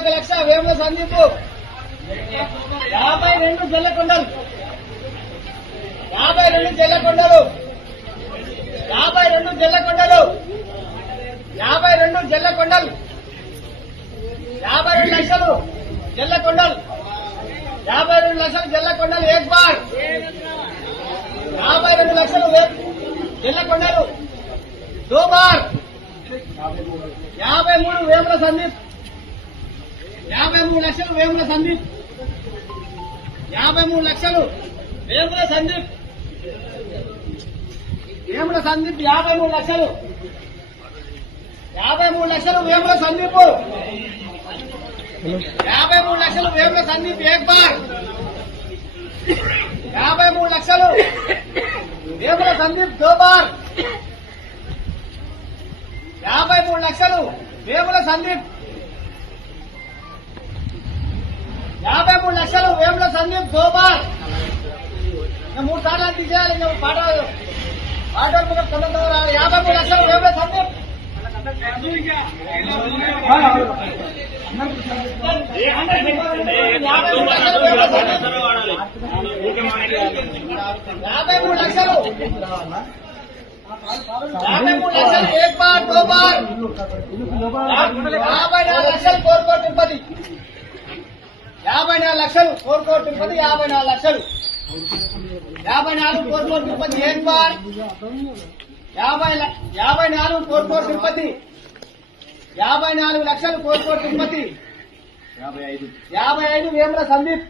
1,00,000 వేముల సందీప్ 52 జల్లకొండలు 52 జల్లకొండలు 52 జల్లకొండలు 52 జల్లకొండలు 52 లక్షలు జల్లకొండలు 52 లక్షలు జల్లకొండలు ఏక్ బార్ 52 లక్షలు జల్లకొండలు దో బార్ 53 వేముల సందీప్ 53 లక్షలు వేముల సందీప్ 53 లక్షలు వేముల సందీప్ 53 లక్షలు 53 లక్షలు వేముల సందీప్ 53 లక్షలు వేముల సందీప్ ఏక్ బార్ 53 లక్షలు వేముల సందీప్ దో బార్ 53 లక్షలు వేముల సందీప్ 53 లక్షలు వేముల సందీప్ దో బార్ 3 సార్లు తీసేయాలి పాట 53 లక్షలు వేముల సందీప్ 53 లక్షలు 53 లక్షలు ఏక్ బార్ దో బార్ 54 లక్షలు కోరుకోటు తిరుపతి 54 లక్షలు కోరుకోటు తిరుపతి 54 లక్షలు 54 కోరుకోటు తిరుపతి ఏక్ బార్ 54 కోరుకోటు తిరుపతి 54 లక్షలు కోరుకోటు తిరుపతి 55 వేముల సందీప్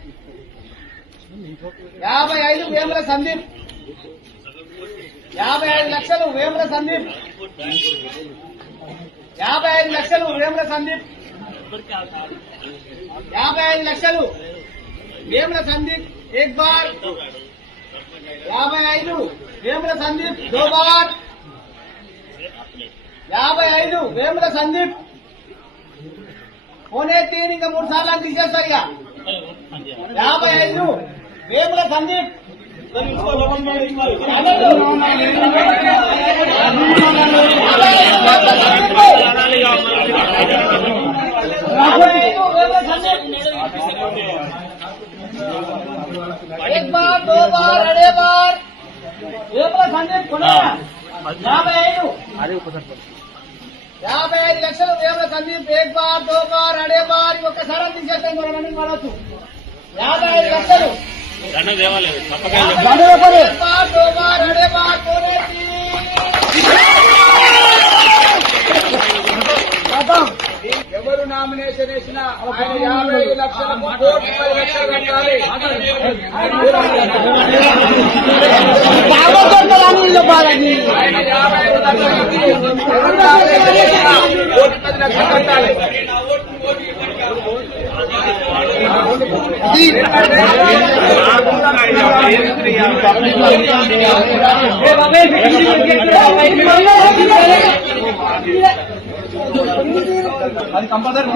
55 వేముల సందీప్ 55 లక్షలు వేముల సందీప్ 55 లక్షలు వేముల సందీప్ 55 లక్షలు వేముల సందీప్ ఏక్ బార్ 55 వేముల సందీప్ దో బార్ 55 వేముల సందీప్ పోనే తీని ఇంకా 3 సార్లు తీసేస్తారు ఇక 55 వేముల సందీప్ 1 बार 2 बार अड़े बार वेमुల సందీప్ 55 లక్షలు వేముల సందీప్ 1 बार 2 बार अड़े बार ఒక్కసారి తీసేస్తాం మనం మనొచ్చు 55 లక్షలు ఎవరు నామినేషన్ వేసినా ఆయన 55 లక్షలకు 1,10 లక్షలు కట్టాలి. ఆయన 55 లక్షలకి 1,10 లక్షలు కట్టాలి. అది కంపల్సరీ